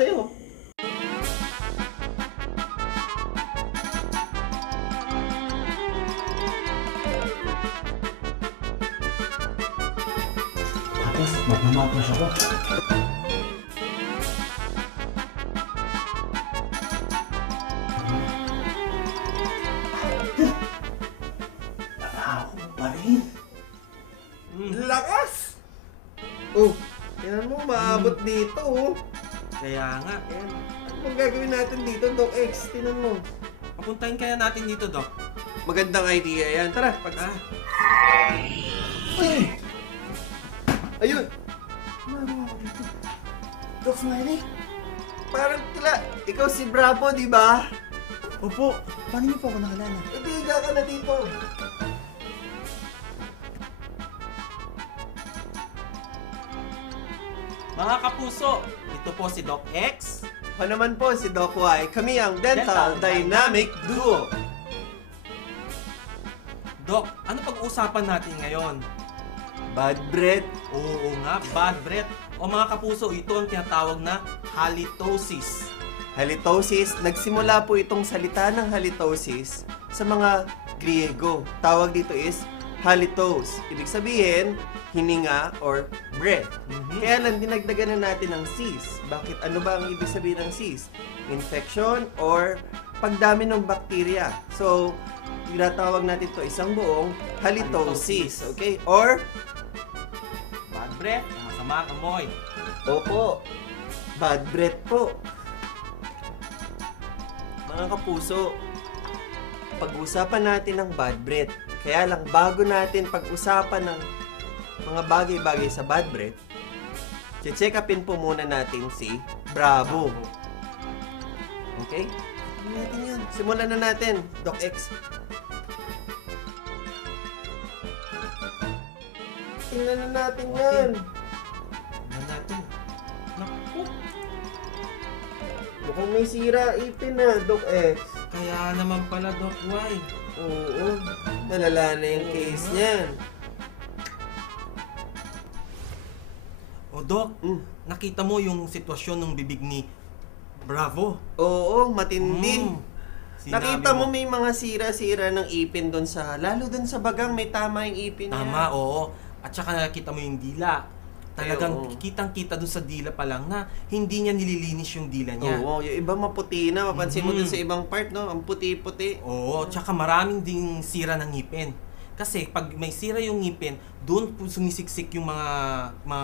sa'yo. Tapos, magmamatos ako. Ako pa rin. Lakas! Oh, yan mo, maabot dito, oh. Kaya nga, Ayan. Ano bang gagawin natin dito, Doc X? Tinan mo. papuntahin kaya natin dito, Doc. Magandang idea yan. Tara, Ah, Ay! Ayun! Ano ako dito? Doc Smiley? Parang tila, ikaw si Bravo, di ba? Opo, paano niyo po ako nakalala? Ibiga ka na dito. mga kapuso, ito po si Doc X. Ako naman po si Doc Y. Kami ang Dental Dental Dynamic Duo. Doc, ano pag-uusapan natin ngayon? Bad breath. Oo nga, bad breath. O mga kapuso, ito ang tinatawag na halitosis. Halitosis, nagsimula po itong salita ng halitosis sa mga Griego. Tawag dito is halitos. Ibig sabihin, hininga or breath. Kaya lang dinagdagan na natin ng cis. Bakit? Ano ba ang ibig sabihin ng cis? Infection or pagdami ng bakterya. So, tinatawag natin to isang buong halitosis. Okay? Or, Bad breath, masama ang amoy. opo, bad breath po. Mga kapuso, pag-usapan natin ng bad breath. Kaya lang, bago natin pag-usapan ng mga bagay-bagay sa bad breath, check upin po muna natin si Bravo. Okay? Ano natin yun? Simulan na natin, Doc X. Tingnan na natin yan. Tingnan natin. Naku, Mukhang may sira ipin na, Doc X. kaya naman pala, Doc Y. Oo, malala na yung case niyan. O Doc, Mm. nakita mo yung sitwasyon ng bibig ni Bravo. Oo, matindi. Sinabi Nakita mo may mga sira-sira ng ipin doon sa, lalo doon sa bagang may tama yung ipin niya. Tama, oo. At saka nakita mo yung dila. Talagang oo. kitang-kita doon sa dila pa lang na hindi niya nililinis yung dila niya. Oo, yung iba maputi na. Mapansin mo dun sa ibang part, no? Ang puti-puti. Oo, tsaka maraming ding sira ng ngipin. Kasi pag may sira yung ngipin, doon po sumisiksik yung mga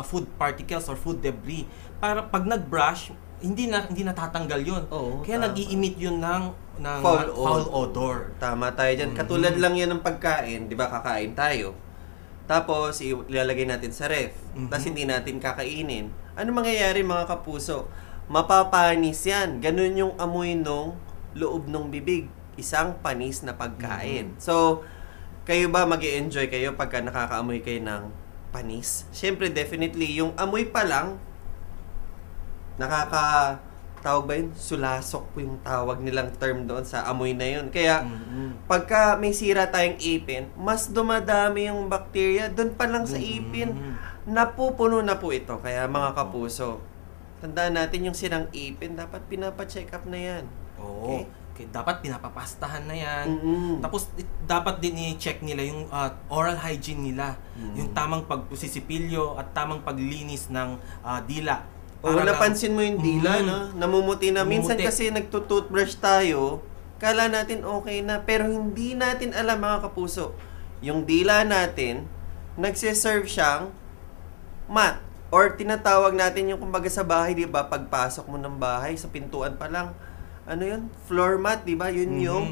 food particles or food debris. Para pag nag-brush, hindi natatanggal yun. Oo, Kaya tama. nag-i-emit yun ng Foul odor. Tama tayo dyan. Katulad lang yan ng pagkain, di ba kakain tayo. Tapos, ilalagay natin sa ref. Tapos hindi natin kakainin. Ano mangyayari mga kapuso? Mapapanis yan. Ganun yung amoy nung loob ng bibig. Isang panis na pagkain. So, kayo ba mag-i-enjoy kayo pagka nakakaamoy kayo ng panis? Siyempre, definitely, yung amoy pa lang, tawag ba yun? Sulasok po yung tawag nilang term doon sa amoy na yun. Kaya, pagka may sira tayong ipin, mas dumadami yung bakterya doon pa lang sa ipin. Napupuno na po ito. Kaya mga kapuso, tandaan natin yung sirang ipin, dapat pinapacheck up na yan. Oo. Okay, dapat pinapapastahan na yan. Mm-mm. Tapos dapat din i-check nila yung oral hygiene nila. Yung tamang pagsisipilyo at tamang paglinis ng dila. O, Para lang- napansin mo yung dila, Mhm. no? Namumuti na. Minsan Namumuti. kasi nagtutoothbrush tayo, kala natin okay na, pero hindi natin alam mga kapuso. Yung dila natin, nagsiserve siyang mat. Or tinatawag natin yung kumbaga sa bahay, di ba? Pagpasok mo ng bahay, sa pintuan pa lang, ano yun? Floor mat, di ba? Yun yung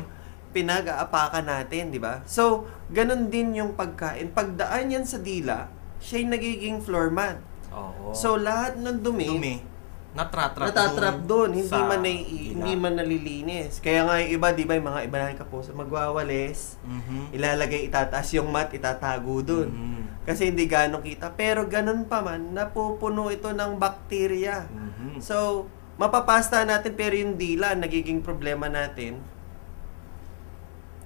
pinag-aapakan natin, di ba? So, ganun din yung pagkain. Pagdaan yan sa dila, siya yung nagiging floor mat. Oo. So, lahat ng dumi, natatrap doon, hindi sa hindi dila. man nalilinis. Kaya nga yung iba, di ba, yung mga iba na kapuso, magwawalis, ilalagay, itataas yung mat, itatago doon. Kasi hindi ganong kita. Pero ganun pa man, napupuno ito ng bakterya. So, mapapasta natin, pero yung dila, nagiging problema natin,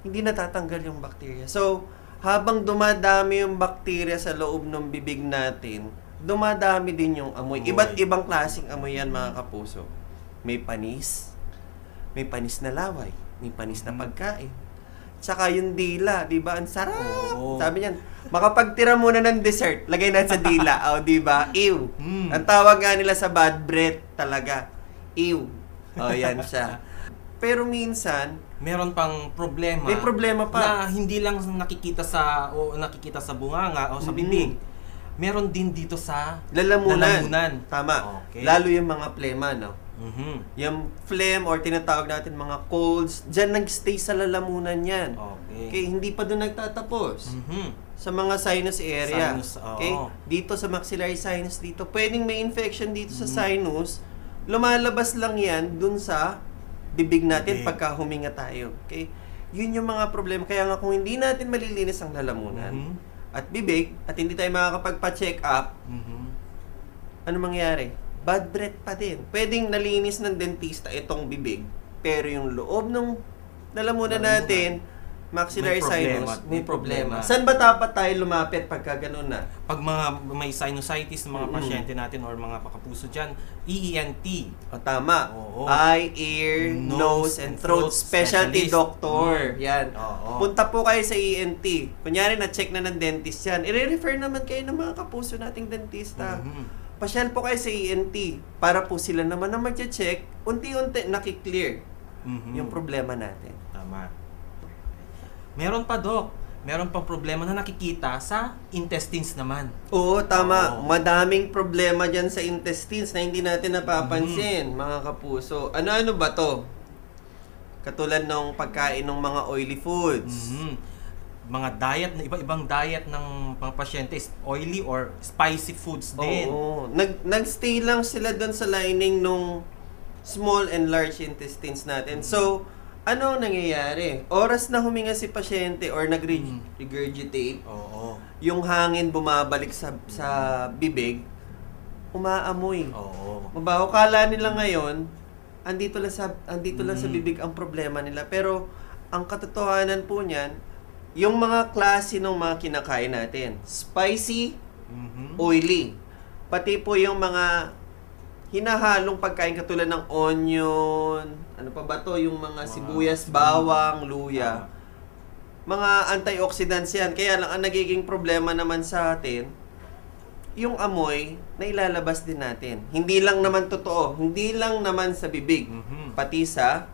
hindi natatanggal yung bakterya. So, habang dumadami yung bakterya sa loob ng bibig natin, dumadami din yung amoy. Amoy. Iba't ibang klaseng amoy yan, mga kapuso. may panis na laway, may panis na pagkain. Tsaka yung dila, di ba? Ang sarap. Oo. Sabi niyan, makapagtira muna ng dessert, lagay na sa dila. O, di ba? Ew. Mm. Ang tawag nga nila sa bad breath talaga. Ew. O, yan siya. Pero minsan, Meron pang problema. may problema pa. Na hindi lang nakikita sa bunganga o sa bibig. Meron din dito sa Lalamunan. Tama. Okay. Lalo yung mga plema, no? Mhm. Yung phlegm or tinatawag natin mga colds, dyan nag-stay sa lalamunan yan. Okay. Okay, hindi pa doon nagtatapos. Mhm. Sa mga sinus area. Sinus, oo. Okay? Dito sa maxillary sinus dito, pwedeng may infection dito sa sinus. Lumalabas lang yan dun sa bibig natin Bibig. pagka huminga tayo. Okay? Yun yung mga problema. Kaya nga kung hindi natin malilinis ang lalamunan Mhm. at bibig at hindi tayo makakapagpa-check up, Mhm. ano mangyari? Bad breath pa din. Pwedeng nalinis ng dentista itong bibig, pero yung loob ng lalamunan natin, maxillary sinus, may problema. Saan ba dapat tayo lumapit pagka ganun na? Pag may sinusitis ng mga pasyente natin or mga pakapuso dyan, EENT. O tama. Oo. Eye, ear, nose, and throat specialty specialist. doctor. Yan. Oo. Punta po kayo sa ENT. Kunyari, na-check na ng dentist yan. I-refer naman kayo ng mga kapuso nating dentista. Mhm. Pasyal po kayo sa ENT para po sila naman na mag-check, unti-unti nakiklear Mhm. yung problema natin. Tama. Meron pa, Doc. Meron pang problema na nakikita sa intestines naman. Oo, tama. Oo. Madaming problema dyan sa intestines na hindi natin napapansin, mga kapuso. Ano-ano ba to? Katulad ng pagkain ng mga oily foods. Mhm. Mga diet, na iba-ibang diet ng mga pasyente is oily or spicy foods din. Oo. Nag-stay lang sila doon sa lining nung small and large intestines natin. So, ano ang nangyayari? Oras na huminga si pasyente or nag-regurgitate, Oo. yung hangin bumabalik sa bibig, umaamoy. Oo. Mabaho. Kala nila ngayon, andito lang sa bibig ang problema nila. Pero, ang katotohanan po niyan, yung mga klase ng mga kinakain natin, spicy, Mhm. oily. Pati po yung mga hinahalong pagkain katulad ng onion, ano pa ba to, yung mga sibuyas, bawang, luya. Mga antioxidants yan. Kaya lang ang nagiging problema naman sa atin, yung amoy na ilalabas din natin. Hindi lang naman totoo, hindi lang naman sa bibig, Mhm. pati sa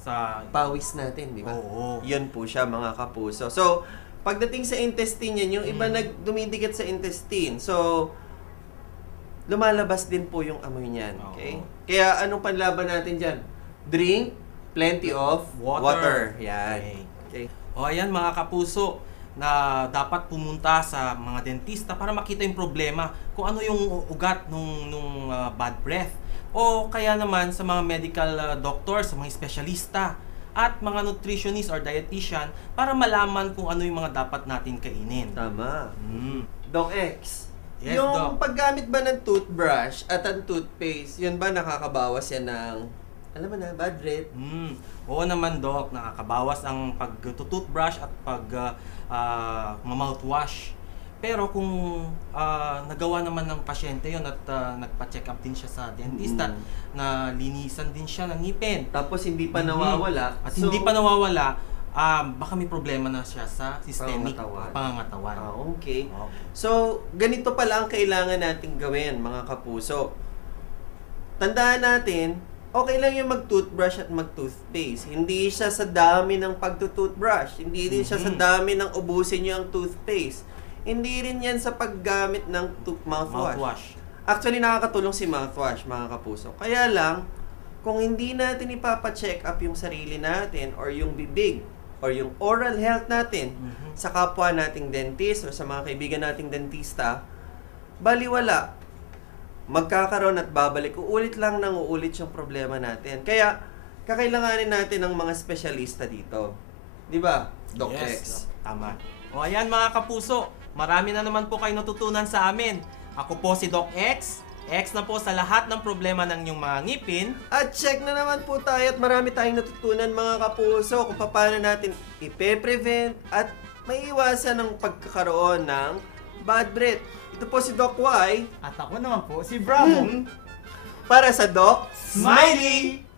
Sa pawis natin, di ba? Oo. Yun po siya, mga kapuso. So, pagdating sa intestine yan, yung iba dumidikit sa intestine. So, lumalabas din po yung amoy niyan. Okay? Oo. Kaya anong panlaban natin dyan? Drink plenty of water. Yan. Okay. Okay. O ayan mga kapuso, na dapat pumunta sa mga dentista para makita yung problema kung ano yung ugat nung bad breath. O kaya naman sa mga medical doctors, sa mga espesyalista at mga nutritionist or dietitian para malaman kung ano yung mga dapat natin kainin. Tama. Mm. Doc X, Yes, yung Doc. paggamit ba ng toothbrush at ang toothpaste, yun ba nakakabawas yan ng, alam mo na, bad breath? Oo naman, Doc, nakakabawas ang pag-toothbrush at mouthwash. Pero kung nagawa naman ng pasyente yon at nagpa-check up din siya sa dentista, na linisan din siya ng ngipin. Tapos hindi pa nawawala. At So, hindi pa nawawala, baka may problema na siya sa systemic Pangangatawan. pangangatawan. Okay. Okay. So, ganito pala ang kailangan nating gawin, mga kapuso. Tandaan natin, okay lang yung mag-toothbrush at mag-toothpaste. Hindi siya sa dami ng pagtutoothbrush. Hindi din siya sa dami ng ubusin nyo ang toothpaste. Hindi rin yan sa paggamit ng mouthwash. Mouthwash. Actually, nakakatulong si mouthwash, mga kapuso. Kaya lang, kung hindi natin ipapa-check up yung sarili natin or yung bibig or yung oral health natin sa kapwa nating dentist o sa mga kaibigan nating dentista, baliwala. Magkakaroon at babalik. Uulit lang nang uulit yung problema natin. Kaya, kakailanganin natin ng mga espesyalista dito. Di ba, Doc X? Yes, tama. O ayan mga kapuso, marami na naman po kayo natutunan sa amin. Ako po si Doc X. X na po sa lahat ng problema ng inyong mga ngipin. At check na naman po tayo at marami tayong natutunan, mga kapuso, kung paano natin ipe-prevent at maiiwasan ang pagkakaroon ng bad breath. Ito po si Doc Y. At ako naman po, si Bravo. para sa Doc Smiley!